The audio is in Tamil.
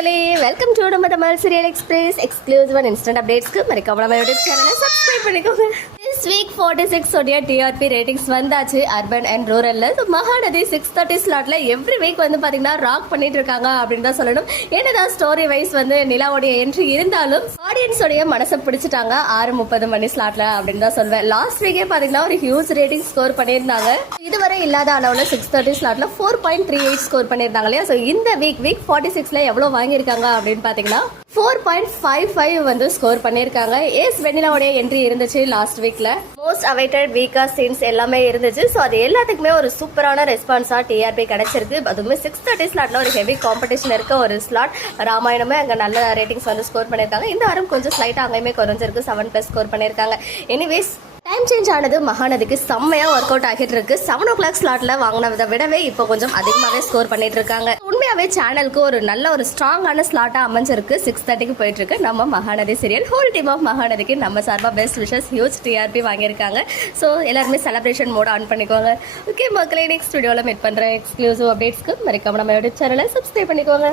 மக்களே வெல்கம் டு நம்ம Tamil serial express exclusive and instant அப்டேட்ஸ்க்கு மறக்காம நம்ம யூடியூப் சேனலை சப்ஸ்கிரைப் பண்ணிக்கோங்க. This week 46 உடைய டிஆர்பி ரேட்டிங்ஸ் வந்தாச்சு அர்பன் அண்ட் ரூரல்ல. மகாநதி 6:30 ஸ்லாட்ல எவ்ரி வீக் வந்து பாத்தீங்கன்னா ராக் பண்ணிட்டு இருக்காங்க அப்படின்னு தான் சொல்லணும். என்னதான் ஸ்டோரி வைஸ் வந்து நிலாவுடைய என்ட்ரி இருந்தாலும் ஆடியன்ஸ் உடைய மனசை பிடிச்சிட்டாங்க 6:30 மணி ஸ்லாட்ல அப்படின்னு தான் சொல்வேன். லாஸ்ட் வீக்கே பாத்தீங்கன்னா ஒரு ஹியூஜ் ரேட்டிங் ஸ்கோர் பண்ணியிருந்தாங்க. இதுவரை இல்லாத அளவுல 6:30 ஸ்லாட்ல 4.38 ஸ்கோர் பண்ணியிருந்தாங்க இல்லையா. ஸோ இந்த வீக் 46ல எவ்வளவு வாங்கியிருக்காங்க அப்படின்னு பாத்தீங்கன்னா 4.55 வந்து ஸ்கோர் பண்ணியிருக்காங்க. எஸ் வெண்ணிலாவுடைய என்ட்ரி இருந்துச்சு லாஸ்ட் வீக்ல. மோஸ்ட் அவைட்டட் வீக்கா சீன்ஸ் எல்லாமே இருந்துச்சு. ஸோ அது எல்லாத்துக்குமே ஒரு சூப்பரான ரெஸ்பான்ஸா டிஆர்பி கிடைச்சிருக்கு. அதுவுமே 6:30 ஸ்லாட்ல ஒரு ஹெவி காம்படிஷன் இருக்க ஒரு ஸ்லாட். ராமாயணமே அங்க நல்ல ரேட்டிங்ஸ் வந்து ஸ்கோர் பண்ணியிருக்காங்க. இந்த வாரம் கொஞ்சம் ஸ்லைட்டா அங்கேயுமே குறைஞ்சிருக்கு, 7+ ஸ்கோர் பண்ணியிருக்காங்க. எனிவேஸ் டைம் சேஞ்ச் ஆனது மகாநதிக்கு செம்மையா ஒர்க் அவுட் ஆகிட்டு இருக்கு. 7 o'clock ஸ்லாட்ல வாங்கினதை விடவே இப்போ கொஞ்சம் அதிகமாவே ஸ்கோர் பண்ணிட்டு இருக்காங்க. உண்மையாவே சேனலுக்கு ஒரு நல்ல ஒரு ஸ்ட்ராங்கான ஸ்லாட்டா அமைஞ்சிருக்கு. 6:30க்கு போயிட்டு இருக்கு நம்ம Mahanadhi serial. Whole team of மகாநதிக்கு நம்ம சார்பா பெஸ்ட் விஷஸ், ஹியூஜ் டிஆர்பி வாங்கியிருக்காங்க. ஸோ எல்லாருமே செலிப்ரேஷன் மோட் ஆன் பண்ணிக்கோங்க. ஓகே மக்களே, நெக்ஸ்ட் வீடியோவில் மீட் பண்றேன். எக்ஸ்க்ளூசிவ் அப்டேட்ஸ்க்கு மறக்காம நம்ம யூடியூப் சேனலை சப்ஸ்கிரைப் பண்ணிக்கோங்க.